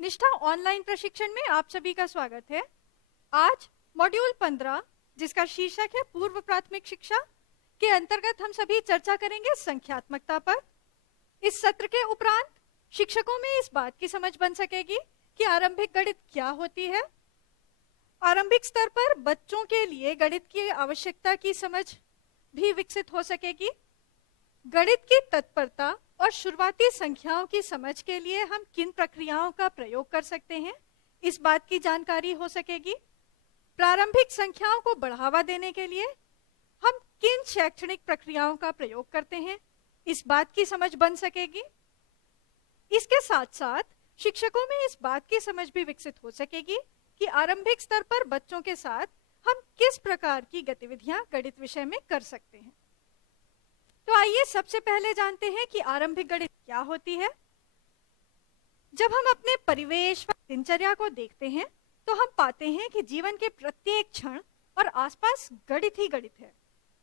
निष्ठा ऑनलाइन प्रशिक्षण में आप सभी का स्वागत है। आज मॉड्यूल 15 जिसका शीर्षक है पूर्व प्राथमिक शिक्षा के अंतर्गत हम सभी चर्चा करेंगे संख्यात्मकता पर। इस सत्र के उपरांत शिक्षकों में इस बात की समझ बन सकेगी कि आरंभिक गणित क्या होती है। आरंभिक स्तर पर बच्चों के लिए गणित की आवश्यकता की समझ भी विकसित हो सकेगी। गणित की तत्परता और शुरुआती संख्याओं की समझ के लिए हम किन प्रक्रियाओं का प्रयोग कर सकते हैं, इस बात की जानकारी हो सकेगी। प्रारंभिक संख्याओं को बढ़ावा देने के लिए हम किन शैक्षणिक प्रक्रियाओं का प्रयोग करते हैं, इस बात की समझ बन सकेगी। इसके साथ साथ शिक्षकों में इस बात की समझ भी विकसित हो सकेगी कि आरंभिक स्तर पर बच्चों के साथ हम किस प्रकार की गतिविधियां गणित विषय में कर सकते हैं। तो आइए सबसे पहले जानते हैं कि आरंभिक गणित क्या होती है। जब हम अपने परिवेश व दिनचर्या को देखते हैं तो हम पाते हैं कि जीवन के प्रत्येक क्षण और आसपास गणित ही गणित है।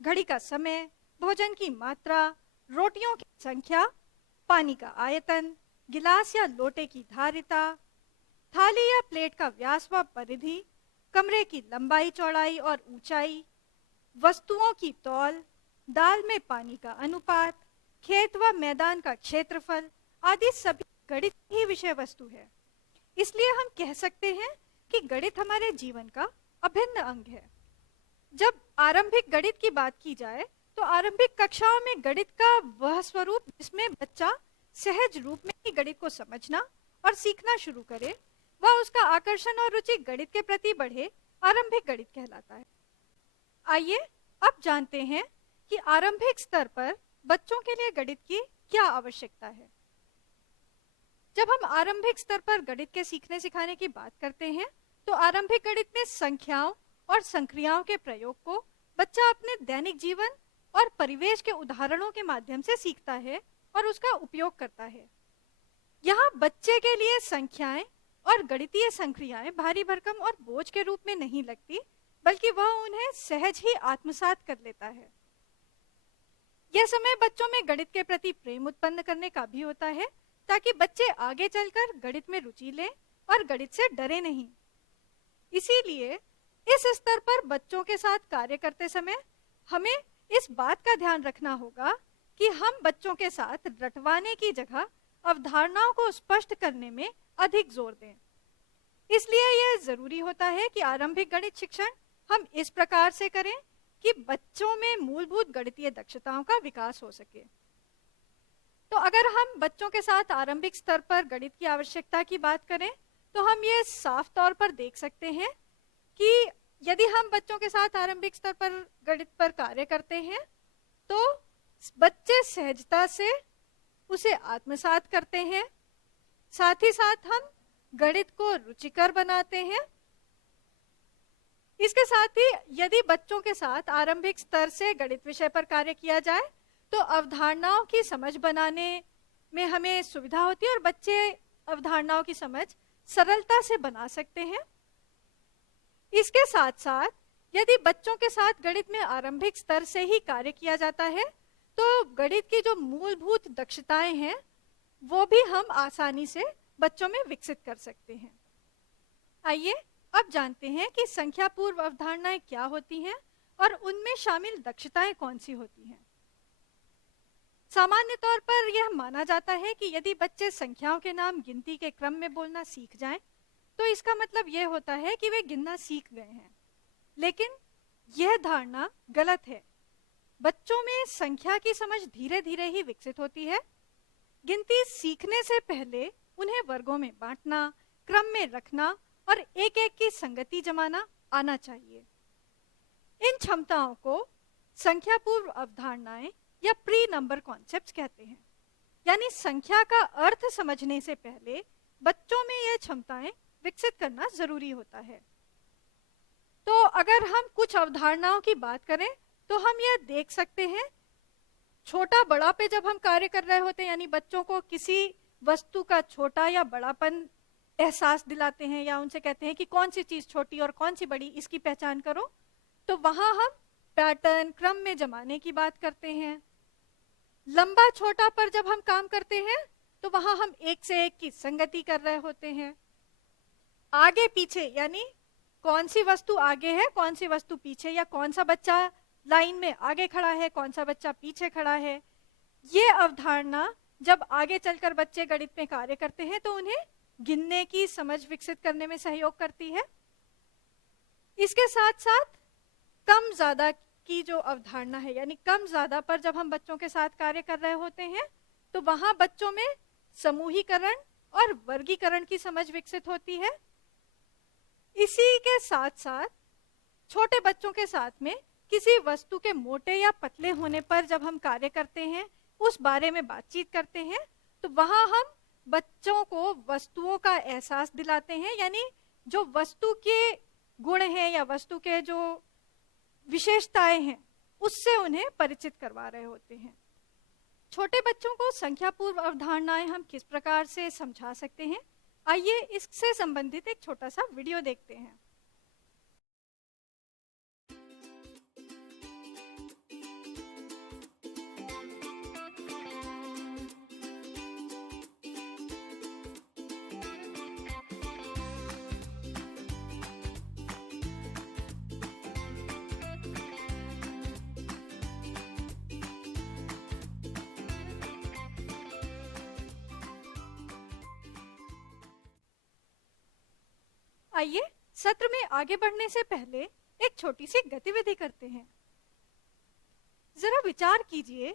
घड़ी का समय, भोजन की मात्रा, रोटियों की संख्या, पानी का आयतन, गिलास या लोटे की धारिता, थाली या प्लेट का व्यास व परिधि, कमरे की लंबाई चौड़ाई और ऊंचाई, वस्तुओं की तौल, दाल में पानी का अनुपात, खेत व मैदान का क्षेत्रफल आदि सभी गणित ही विषय वस्तु है। इसलिए हम कह सकते हैं कि गणित हमारे जीवन का अभिन्न अंग है। जब आरंभिक गणित की बात की जाए तो आरंभिक कक्षाओं में गणित का वह स्वरूप जिसमें बच्चा सहज रूप में ही गणित को समझना और सीखना शुरू करे वह उसका आकर्षण और रुचि गणित के प्रति बढ़े, आरंभिक गणित कहलाता है। आइए अब जानते हैं कि आरंभिक स्तर पर बच्चों के लिए गणित की क्या आवश्यकता है। जब हम आरंभिक स्तर पर गणित के सीखने सिखाने की बात करते हैं तो आरंभिक गणित में संख्याओं और संक्रियाओं के प्रयोग को बच्चा अपने दैनिक जीवन और परिवेश के उदाहरणों के माध्यम से सीखता है और उसका उपयोग करता है। यहाँ बच्चे के लिए संख्याएं और गणितीय संक्रियाएं भारी भरकम और बोझ के रूप में नहीं लगती, बल्कि वह उन्हें सहज ही आत्मसात कर लेता है। यह समय बच्चों में गणित के प्रति प्रेम उत्पन्न करने का भी होता है ताकि बच्चे आगे चलकर गणित में रुचि लें और गणित से डरे नहीं। इसीलिए इस स्तर पर बच्चों के साथ कार्य करते समय हमें इस बात का ध्यान रखना होगा कि हम बच्चों के साथ रटवाने की जगह अवधारणाओं को स्पष्ट करने में अधिक जोर दें। इसलिए यह जरूरी होता है कि आरंभिक गणित शिक्षण हम इस प्रकार से करें कि बच्चों में मूलभूत गणितीय दक्षताओं का विकास हो सके। तो अगर हम बच्चों के साथ आरंभिक स्तर पर गणित की आवश्यकता की बात करें तो हम ये साफ तौर पर देख सकते हैं कि यदि हम बच्चों के साथ आरंभिक स्तर पर गणित पर कार्य करते हैं तो बच्चे सहजता से उसे आत्मसात करते हैं। साथ ही साथ हम गणित को रुचिकर बनाते हैं। इसके साथ ही यदि बच्चों के साथ आरंभिक स्तर से गणित विषय पर कार्य किया जाए तो अवधारणाओं की समझ बनाने में हमें सुविधा होती है और बच्चे अवधारणाओं की समझ सरलता से बना सकते हैं। इसके साथ साथ यदि बच्चों के साथ गणित में आरंभिक स्तर से ही कार्य किया जाता है तो गणित की जो मूलभूत दक्षताएं हैं वो भी हम आसानी से बच्चों में विकसित कर सकते हैं। आइए अब जानते हैं कि संख्या पूर्व अवधारणाएं क्या होती हैं और उनमें शामिल दक्षताएं कौन सी होती हैं। सामान्य तौर पर यह माना जाता है कि यदि बच्चे संख्याओं के नाम गिनती के क्रम में बोलना सीख जाएं, तो इसका मतलब यह होता है कि वे गिनना सीख गए हैं। लेकिन यह धारणा गलत है। बच्चों में संख्या की समझ धीरे धीरे ही विकसित होती है। गिनती सीखने से पहले उन्हें वर्गों में बांटना, क्रम में रखना और एक एक की संगति जमाना आना चाहिए। इन क्षमताओं को संख्या पूर्व अवधारणाएं या प्री नंबर कॉन्सेप्ट्स कहते हैं। यानी संख्या का अर्थ समझने से पहले बच्चों में यह क्षमताएं विकसित करना जरूरी होता है। तो अगर हम कुछ अवधारणाओं की बात करें तो हम यह देख सकते हैं, छोटा बड़ा पे जब हम कार्य कर रहे होते हैं, यानी बच्चों को किसी वस्तु का छोटा या बड़ापन एहसास दिलाते हैं या उनसे कहते हैं कि कौन सी चीज छोटी और कौन सी बड़ी, इसकी पहचान करो, तो वहां हम पैटर्न, क्रम में जमाने की बात करते हैं। लंबा छोटा पर जब हम काम करते हैं तो वहां हम एक से एक की संगति कर रहे होते हैं। आगे पीछे यानी कौन सी वस्तु आगे है, कौन सी वस्तु पीछे, या कौन सा बच्चा लाइन में आगे खड़ा है, कौन सा बच्चा पीछे खड़ा है, ये अवधारणा जब आगे चलकर बच्चे गणित में कार्य करते हैं तो उन्हें गिनने की समझ विकसित करने में सहयोग करती है। इसके साथ साथ कम ज्यादा की जो अवधारणा है, यानी कम ज्यादा पर जब हम बच्चों के साथ कार्य कर रहे होते हैं तो वहां बच्चों में समूहीकरण और वर्गीकरण की समझ विकसित होती है। इसी के साथ साथ छोटे बच्चों के साथ में किसी वस्तु के मोटे या पतले होने पर जब हम कार्य करते हैं, उस बारे में बातचीत करते हैं, तो वहां हम बच्चों को वस्तुओं का एहसास दिलाते हैं, यानी जो वस्तु के गुण हैं या वस्तु के जो विशेषताएं हैं उससे उन्हें परिचित करवा रहे होते हैं। छोटे बच्चों को संख्या पूर्व अवधारणाएं हम किस प्रकार से समझा सकते हैं, आइए इससे संबंधित एक छोटा सा वीडियो देखते हैं। आइए सत्र में आगे बढ़ने से पहले एक छोटी सी गतिविधि करते हैं। जरा विचार कीजिए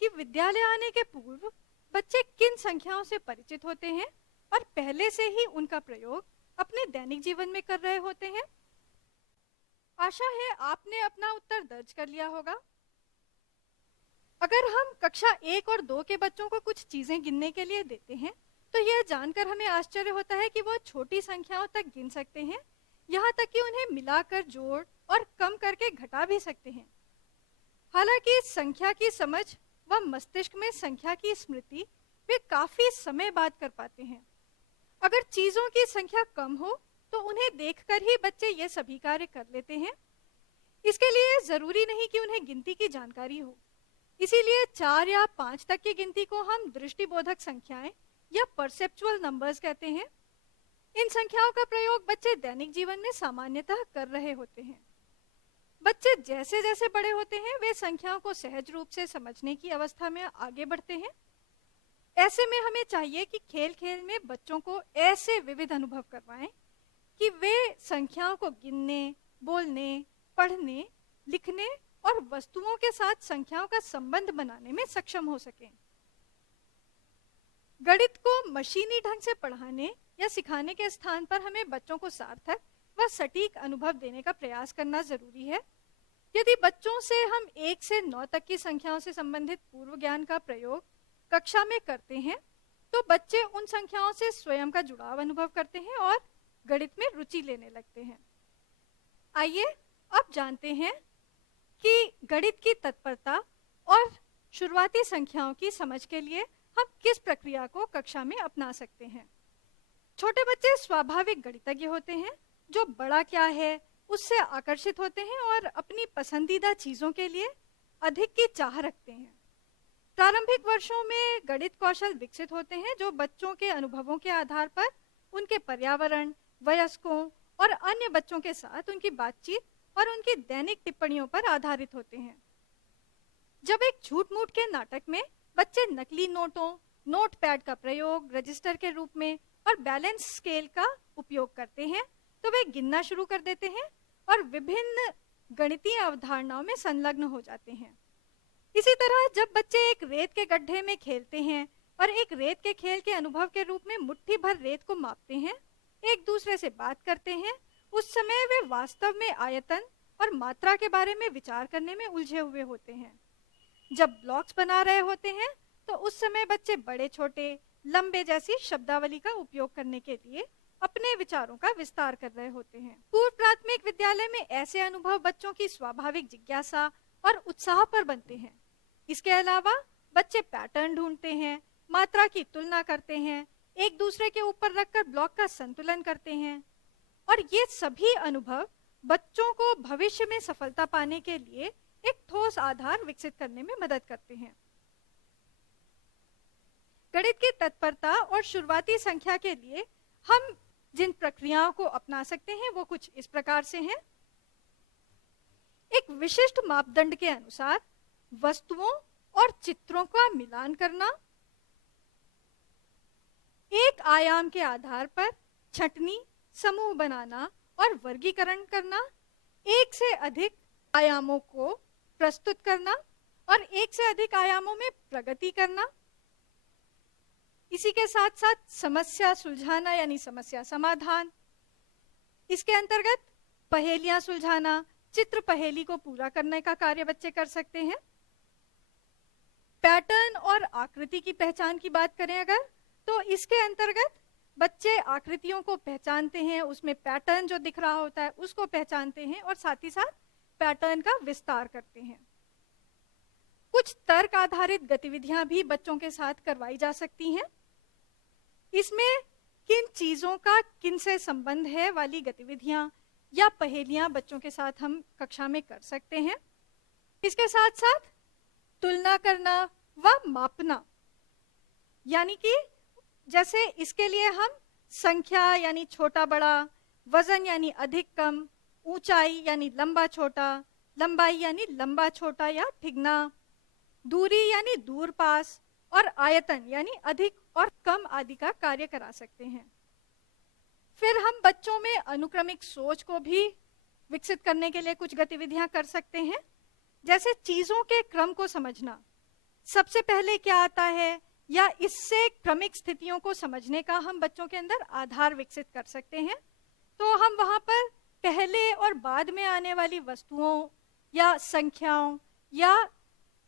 कि विद्यालय आने के पूर्व बच्चे किन संख्याओं से परिचित होते हैं और पहले से ही उनका प्रयोग अपने दैनिक जीवन में कर रहे होते हैं। आशा है आपने अपना उत्तर दर्ज कर लिया होगा। अगर हम कक्षा 1 और 2 के बच्चों को कुछ चीजें गिनने के लिए देते हैं तो यह जानकर हमें आश्चर्य होता है कि वो छोटी संख्याओं तक गिन सकते हैं, यहाँ तक कि उन्हें मिलाकर जोड़ और कम करके घटा भी सकते हैं। हालांकि संख्या की समझ व मस्तिष्क में संख्या की स्मृति वे काफी समय बाद कर पाते हैं। अगर चीजों की संख्या कम हो तो उन्हें देखकर ही बच्चे ये सभी कार्य कर लेते हैं। इसके लिए जरूरी नहीं कि उन्हें गिनती की जानकारी हो, इसीलिए 4 या 5 तक की गिनती को हम दृष्टिबोधक संख्याएं या परसेप्चुअल नंबर्स कहते हैं। इन संख्याओं का प्रयोग बच्चे दैनिक जीवन में सामान्यतः कर रहे होते हैं। बच्चे जैसे जैसे बड़े होते हैं वे संख्याओं को सहज रूप से समझने की अवस्था में आगे बढ़ते हैं। ऐसे में हमें चाहिए कि खेल खेल में बच्चों को ऐसे विविध अनुभव करवाएं कि वे संख्याओं को गिनने, बोलने, पढ़ने, लिखने और वस्तुओं के साथ संख्याओं का संबंध बनाने में सक्षम हो सकें। गणित को मशीनी ढंग से पढ़ाने या सिखाने के स्थान पर हमें बच्चों को सार्थक व सटीक अनुभव देने का प्रयास करना जरूरी है। यदि बच्चों से हम 1 से 9 तक की संख्याओं से संबंधित पूर्व ज्ञान का प्रयोग कक्षा में करते हैं तो बच्चे उन संख्याओं से स्वयं का जुड़ाव अनुभव करते हैं और गणित में रुचि लेने लगते हैं। आइए अब जानते हैं कि गणित की तत्परता और शुरुआती संख्याओं की समझ के लिए हम किस प्रक्रिया को कक्षा में अपना सकते हैं। छोटे बच्चे स्वाभाविक गणितज्ञ होते हैं जो बड़ा क्या है उससे आकर्षित होते हैं और अपनी पसंदीदा चीजों के लिए अधिक की चाह रखते हैं। प्रारंभिक वर्षों में गणित कौशल विकसित होते हैं जो बच्चों के अनुभवों के आधार पर उनके पर्यावरण, वयस्कों और अन्य बच्चों के साथ उनकी बातचीत और उनकी दैनिक टिप्पणियों पर आधारित होते हैं। जब एक झूठ मूठ के नाटक में बच्चे नकली नोटों, नोटपैड का प्रयोग, रजिस्टर के रूप में और बैलेंस स्केल का उपयोग करते हैं तो वे गिनना शुरू कर देते हैं और विभिन्न गणितीय अवधारणाओं में संलग्न हो जाते हैं। इसी तरह जब बच्चे एक रेत के गड्ढे में खेलते हैं और एक रेत के खेल के अनुभव के रूप में मुट्ठी भर रेत को मापते हैं, एक दूसरे से बात करते हैं, उस समय वे वास्तव में आयतन और मात्रा के बारे में विचार करने में उलझे हुए होते हैं। जब ब्लॉक्स बना रहे होते हैं तो उस समय बच्चे बड़े, छोटे, लंबे जैसी शब्दावली का उपयोग करने के लिए अपने विचारों का विस्तार कर रहे होते हैं। पूर्व प्राथमिक विद्यालय में ऐसे अनुभव बच्चों की स्वाभाविक जिज्ञासा और उत्साह पर बनते हैं। इसके अलावा बच्चे पैटर्न ढूंढते हैं, मात्रा की तुलना करते हैं, एक दूसरे के ऊपर रखकर ब्लॉक का संतुलन करते हैं और ये सभी अनुभव बच्चों को भविष्य में सफलता पाने के लिए एक ठोस आधार विकसित करने में मदद करते हैं। गणित की तत्परता और शुरुआती संख्या के लिए हम जिन प्रक्रियाओं को अपना सकते हैं वो कुछ इस प्रकार से हैं। एक विशिष्ट मापदंड के अनुसार वस्तुओं और चित्रों का मिलान करना, एक आयाम के आधार पर छंटनी, समूह बनाना और वर्गीकरण करना, एक से अधिक आयामों को प्रस्तुत करना और एक से अधिक आयामों में प्रगति करना। इसी के साथ साथ समस्या सुलझाना यानी समस्या समाधान, इसके अंतर्गत पहेलियां सुलझाना, चित्र पहेली को पूरा करने का कार्य बच्चे कर सकते हैं। पैटर्न और आकृति की पहचान की बात करें अगर, तो इसके अंतर्गत बच्चे आकृतियों को पहचानते हैं, उसमें पैटर्न जो दिख रहा होता है उसको पहचानते हैं और साथ ही साथ पैटर्न का विस्तार करते हैं। कुछ तर्क आधारित गतिविधियां भी बच्चों के साथ करवाई जा सकती हैं। इसमें किन चीजों का किन से संबंध है वाली गतिविधियां या पहेलियां बच्चों के साथ हम कक्षा में कर सकते हैं। इसके साथ साथ तुलना करना व मापना, यानी कि जैसे इसके लिए हम संख्या यानी छोटा बड़ा, वजन यानी अधिक कम, ऊंचाई यानी लंबा छोटा, लंबाई यानी लंबा छोटा या ठिगना, दूरी यानी दूर पास और आयतन यानी अधिक और कम आदि का कार्य करा सकते हैं। फिर हम बच्चों में अनुक्रमिक सोच को भी विकसित करने के लिए कुछ गतिविधियां कर सकते हैं, जैसे चीजों के क्रम को समझना, सबसे पहले क्या आता है या इससे क्रमिक स्थितियों को समझने का हम बच्चों के अंदर आधार विकसित कर सकते हैं। तो हम वहां पर पहले और बाद में आने वाली वस्तुओं या संख्याओं या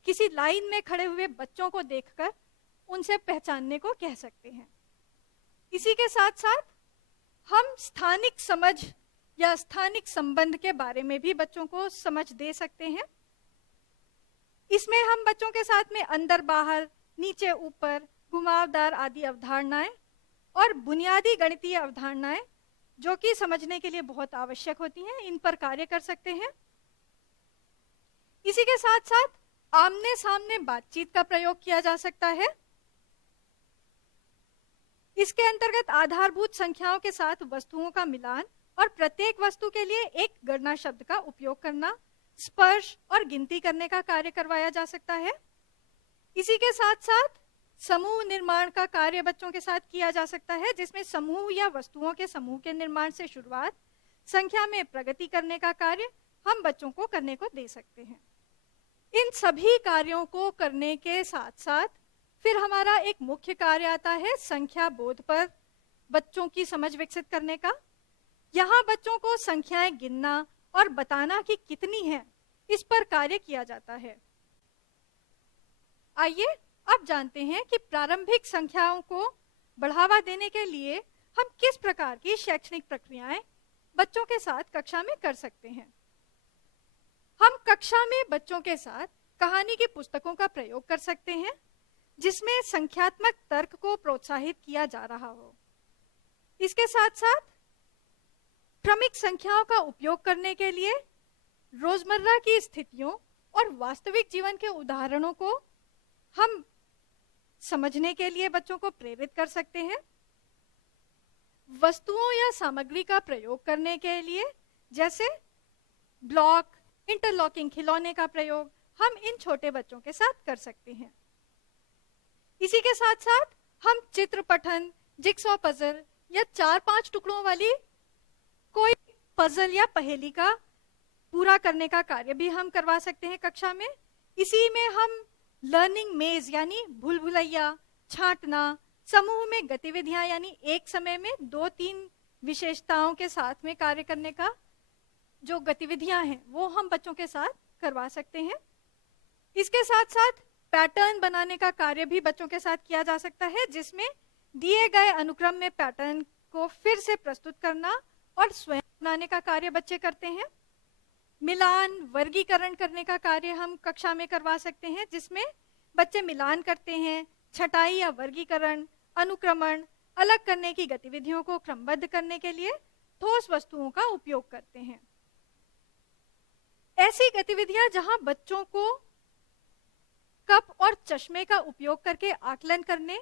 किसी लाइन में खड़े हुए बच्चों को देखकर उनसे पहचानने को कह सकते हैं। इसी के साथ साथ हम स्थानिक समझ या स्थानिक संबंध के बारे में भी बच्चों को समझ दे सकते हैं। इसमें हम बच्चों के साथ में अंदर बाहर, नीचे ऊपर, घुमावदार आदि अवधारणाएं और बुनियादी गणितीय अवधारणाएं जो कि समझने के लिए बहुत आवश्यक होती हैं, इन पर कार्य कर सकते हैं। इसी के साथ साथ आमने सामने बातचीत का प्रयोग किया जा सकता है। इसके अंतर्गत आधारभूत संख्याओं के साथ वस्तुओं का मिलान और प्रत्येक वस्तु के लिए एक गणना शब्द का उपयोग करना, स्पर्श और गिनती करने का कार्य करवाया जा सकता है। इसी के साथ साथ समूह निर्माण का कार्य बच्चों के साथ किया जा सकता है, जिसमें समूह या वस्तुओं के समूह के निर्माण से शुरुआत, संख्या में प्रगति करने का कार्य हम बच्चों को करने को दे सकते हैं। इन सभी कार्यों को करने के साथ साथ फिर हमारा एक मुख्य कार्य आता है संख्या बोध पर बच्चों की समझ विकसित करने का। यहाँ बच्चों को संख्याएं गिनना और बताना कि कितनी है, इस पर कार्य किया जाता है। आइए अब जानते हैं कि प्रारंभिक संख्याओं को बढ़ावा देने के लिए हम किस प्रकार की शैक्षणिक प्रक्रियाएं बच्चों के साथ कक्षा में कर सकते हैं। हम कक्षा में बच्चों के साथ कहानी की पुस्तकों का प्रयोग कर सकते हैं, जिसमें संख्यात्मक तर्क को प्रोत्साहित किया जा रहा हो। इसके साथ साथ क्रमिक संख्याओं का उपयोग करने के लिए रोजमर्रा की स्थितियों और वास्तविक जीवन के उदाहरणों को हम समझने के लिए बच्चों को प्रेरित कर सकते हैं। वस्तुओं या सामग्री का प्रयोग करने के लिए जैसे ब्लॉक, इंटरलॉकिंग खिलौने का प्रयोग हम इन छोटे बच्चों के साथ कर सकते हैं। इसी के साथ साथ हम चित्र पठन, जिक्सॉ पजल या 4-5 टुकड़ों वाली कोई पजल या पहेली का पूरा करने का कार्य भी हम करवा सकते हैं कक्षा में। इसी में हम लर्निंग मेज यानी भूल भुलैया, छांटना, समूह में गतिविधियां यानी एक समय में 2-3 विशेषताओं के साथ में कार्य करने का जो गतिविधियां हैं वो हम बच्चों के साथ करवा सकते हैं। इसके साथ साथ पैटर्न बनाने का कार्य भी बच्चों के साथ किया जा सकता है, जिसमें दिए गए अनुक्रम में पैटर्न को फिर से प्रस्तुत करना और स्वयं बनाने का कार्य बच्चे करते हैं। मिलान, वर्गीकरण करने का कार्य हम कक्षा में करवा सकते हैं, जिसमें बच्चे मिलान करते हैं, छटाई या वर्गीकरण, अनुक्रमण, अलग करने की गतिविधियों को क्रमबद्ध करने के लिए ठोस वस्तुओं का उपयोग करते हैं। ऐसी गतिविधियां जहां बच्चों को कप और चश्मे का उपयोग करके आकलन करने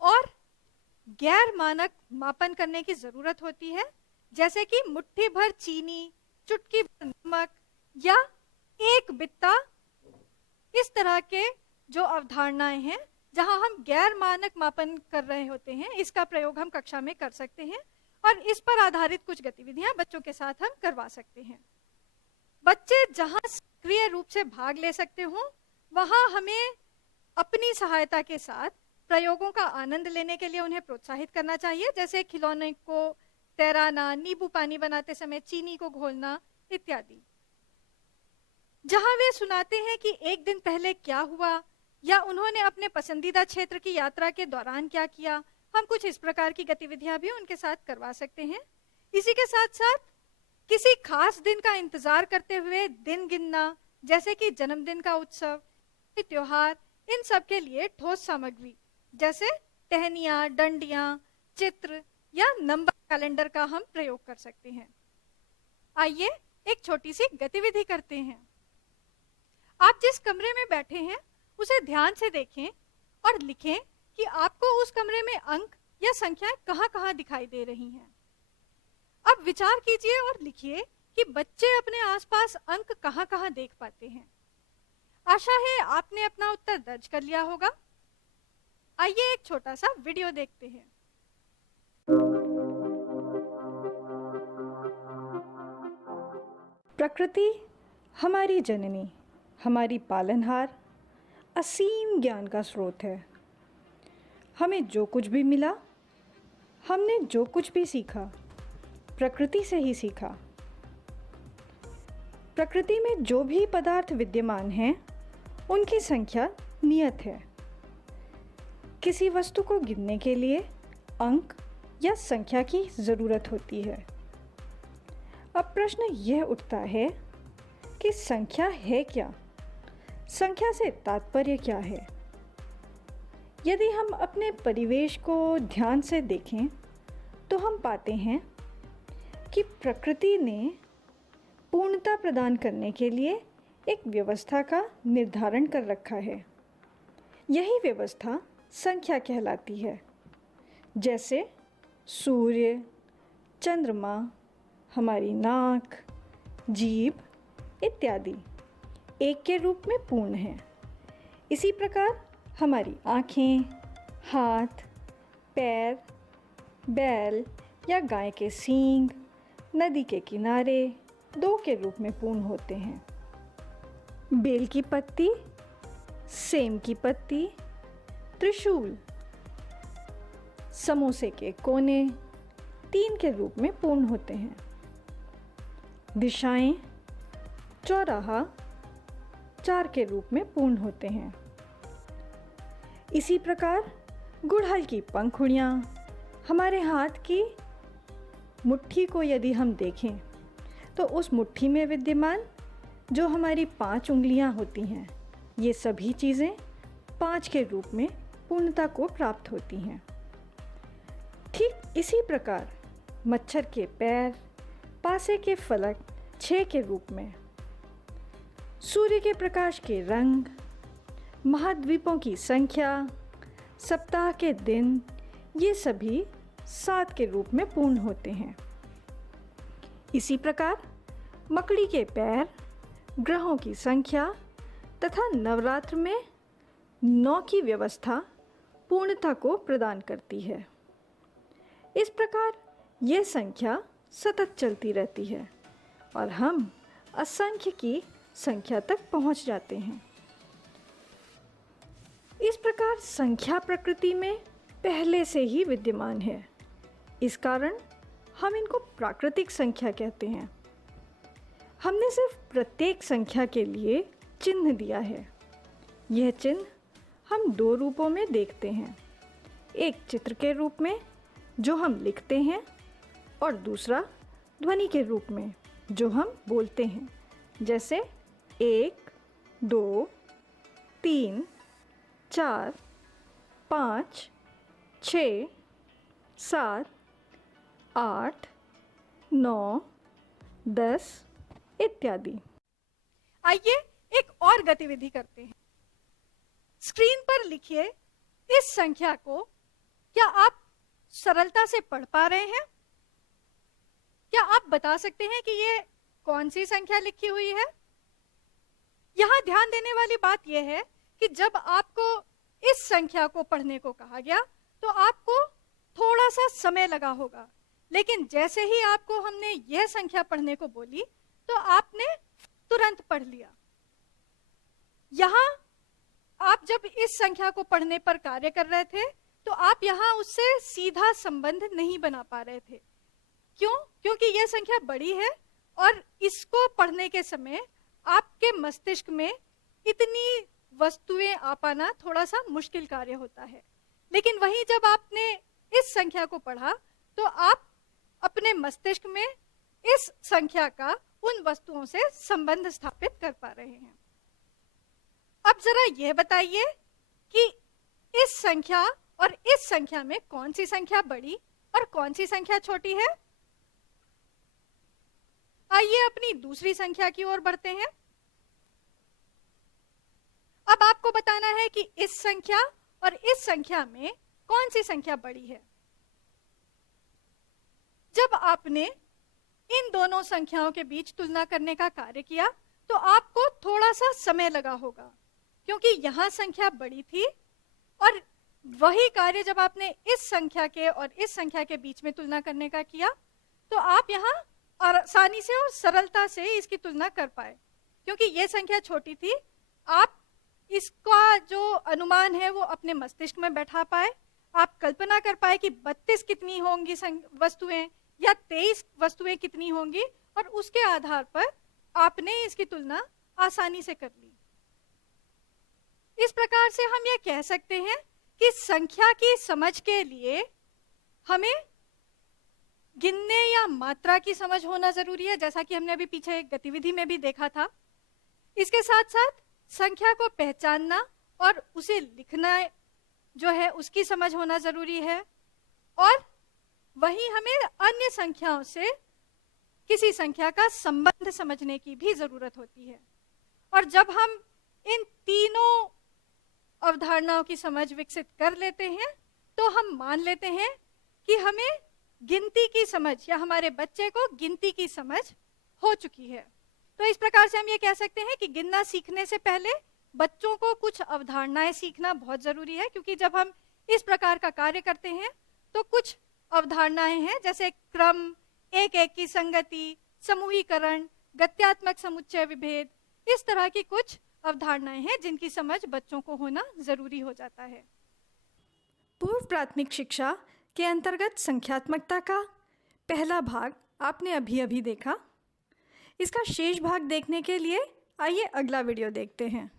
और गैर मानक मापन करने की जरूरत होती है, जैसे कि मुट्ठी भर चीनी, चुटकी भर नमक या एक बित्ता। इस तरह के जो अवधारणाएं हैं जहां हम गैर मानक मापन कर रहे होते हैं, इसका प्रयोग हम कक्षा में कर सकते हैं और इस पर आधारित कुछ गतिविधियां बच्चों के साथ हम करवा सकते हैं। बच्चे जहां सक्रिय रूप से भाग ले सकते हो, वहां हमें अपनी सहायता के साथ प्रयोगों का आनंद लेने के लिए उन्हें प्रोत्साहित करना चाहिए, जैसे खिलौने को तैराना, नींबू पानी बनाते समय चीनी को घोलना इत्यादि। जहां वे सुनाते हैं कि एक दिन पहले क्या हुआ या उन्होंने अपने पसंदीदा क्षेत्र की यात्रा के दौरान क्या किया, हम कुछ इस प्रकार की गतिविधियां भी उनके साथ करवा सकते हैं। इसी के साथ साथ किसी खास दिन का इंतजार करते हुए दिन गिनना, जैसे कि जन्मदिन का उत्सव, त्योहार, इन सब के लिए ठोस सामग्री जैसे टहनियां, डंडियां, चित्र या नंबर कैलेंडर का हम प्रयोग कर सकते हैं। आइए एक छोटी सी गतिविधि करते हैं। आप जिस कमरे में बैठे हैं उसे ध्यान से देखें और लिखें कि आपको उस कमरे में अंक या संख्याएं कहां-कहां दिखाई दे रही हैं। अब विचार कीजिए और लिखिए कि बच्चे अपने आसपास अंक कहां-कहां देख पाते हैं। आशा है आपने अपना उत्तर दर्ज कर लिया होगा। आइए एक छोटा सा वीडियो देखते हैं। प्रकृति हमारी जननी, हमारी पालनहार, असीम ज्ञान का स्रोत है। हमें जो कुछ भी मिला, हमने जो कुछ भी सीखा, प्रकृति से ही सीखा। प्रकृति में जो भी पदार्थ विद्यमान हैं, उनकी संख्या नियत है। किसी वस्तु को गिनने के लिए अंक या संख्या की ज़रूरत होती है। अब प्रश्न यह उठता है कि संख्या है क्या? संख्या से तात्पर्य क्या है? यदि हम अपने परिवेश को ध्यान से देखें तो हम पाते हैं कि प्रकृति ने पूर्णता प्रदान करने के लिए एक व्यवस्था का निर्धारण कर रखा है। यही व्यवस्था संख्या कहलाती है। जैसे सूर्य, चंद्रमा, हमारी नाक, जीभ इत्यादि एक के रूप में पूर्ण है। इसी प्रकार हमारी आँखें, हाथ, पैर, बैल या गाय के सींग, नदी के किनारे दो के रूप में पूर्ण होते हैं। बेल की पत्ती, सेम की पत्ती, त्रिशूल, समोसे के कोने तीन के रूप में पूर्ण होते हैं। दिशाएं, चौराहा चार के रूप में पूर्ण होते हैं। इसी प्रकार गुड़हल की पंखुड़ियाँ, हमारे हाथ की मुट्ठी को यदि हम देखें तो उस मुट्ठी में विद्यमान जो हमारी 5 उंगलियां होती हैं, ये सभी चीज़ें 5 के रूप में पूर्णता को प्राप्त होती हैं। ठीक इसी प्रकार मच्छर के पैर, पासे के फलक 6 के रूप में, सूर्य के प्रकाश के रंग, महाद्वीपों की संख्या, सप्ताह के दिन, ये सभी 7 के रूप में पूर्ण होते हैं। इसी प्रकार मकड़ी के पैर, ग्रहों की संख्या तथा नवरात्र में 9 की व्यवस्था पूर्णता को प्रदान करती है। इस प्रकार यह संख्या सतत चलती रहती है और हम असंख्य की संख्या तक पहुंच जाते हैं। इस प्रकार संख्या प्रकृति में पहले से ही विद्यमान है। इस कारण हम इनको प्राकृतिक संख्या कहते हैं। हमने सिर्फ प्रत्येक संख्या के लिए चिन्ह दिया है। यह चिन्ह हम 2 रूपों में देखते हैं, एक चित्र के रूप में जो हम लिखते हैं और दूसरा ध्वनि के रूप में जो हम बोलते हैं, जैसे 1, 2, 3, 4, 5, 6, 7, 8, 9, 10 इत्यादि। आइए एक और गतिविधि करते हैं। स्क्रीन पर लिखिए इस संख्या को। क्या आप सरलता से पढ़ पा रहे हैं? क्या आप बता सकते हैं कि ये कौन सी संख्या लिखी हुई है? यहां ध्यान देने वाली बात यह है कि जब आपको इस संख्या को पढ़ने को कहा गया तो आपको थोड़ा सा समय लगा होगा, लेकिन जैसे ही आपको हमने यह संख्या पढ़ने को बोली तो आपने तुरंत पढ़ लिया। यहां आप जब इस संख्या को पढ़ने पर कार्य कर रहे थे तो आप यहां उससे सीधा संबंध नहीं बना पा रहे थे। क्यों? क्योंकि यह संख्या बड़ी है और इसको पढ़ने के समय आपके मस्तिष्क में इतनी वस्तुएं आ पाना थोड़ा सा मुश्किल कार्य होता है। लेकिन वहीं जब आपने इस संख्या को पढ़ा तो आप अपने मस्तिष्क में इस संख्या का उन वस्तुओं से संबंध स्थापित कर पा रहे हैं। अब जरा यह बताइए कि इस संख्या और इस संख्या में कौन सी संख्या बड़ी और कौन सी संख्या छोटी है? आइए अपनी दूसरी संख्या की ओर बढ़ते हैं। अब आपको बताना है कि इस संख्या और इस संख्या में कौन सी संख्या बड़ी है। जब आपने इन दोनों संख्याओं के बीच तुलना करने का कार्य किया तो आपको थोड़ा सा समय लगा होगा, क्योंकि यहां संख्या बड़ी थी और वही कार्य जब आपने इस संख्या के और इस संख्या के बीच में तुलना करने का किया तो आप यहां आसानी से और सरलता से इसकी तुलना कर पाए। क्योंकि यह संख्या छोटी थी, आप इसका जो अनुमान है वो अपने मस्तिष्क में बैठा पाए। आप कल्पना कर पाए कि 32 कितनी होंगी वस्तुएं या 23 वस्तुएं कितनी होंगी, और उसके आधार पर आपने इसकी तुलना आसानी से कर ली। इस प्रकार से हम ये कह सकते हैं कि संख्या की समझ के लिए हमें गिनने या मात्रा की समझ होना जरूरी है, जैसा कि हमने अभी पीछे एक गतिविधि में भी देखा था। इसके साथ साथ संख्या को पहचानना और उसे लिखना जो है उसकी समझ होना जरूरी है, और वहीं हमें अन्य संख्याओं से किसी संख्या का संबंध समझने की भी जरूरत होती है। और जब हम इन तीनों अवधारणाओं की समझ विकसित कर लेते हैं तो हम मान लेते हैं कि हमें गिनती की समझ या हमारे बच्चे को गिनती की समझ हो चुकी है। तो इस प्रकार से हम ये कह सकते हैं कि गिनना सीखने से पहले बच्चों को कुछ अवधारणाएं सीखना बहुत जरूरी है, क्योंकि जब हम इस प्रकार का कार्य करते हैं तो कुछ अवधारणाएं हैं जैसे क्रम, एक एक की संगति, समूहीकरण, गत्यात्मक समुच्चय विभेद, इस तरह की कुछ अवधारणाएं हैं जिनकी समझ बच्चों को होना जरूरी हो जाता है। पूर्व प्राथमिक शिक्षा के अंतर्गत संख्यात्मकता का पहला भाग आपने अभी अभी देखा। इसका शेष भाग देखने के लिए आइए अगला वीडियो देखते हैं।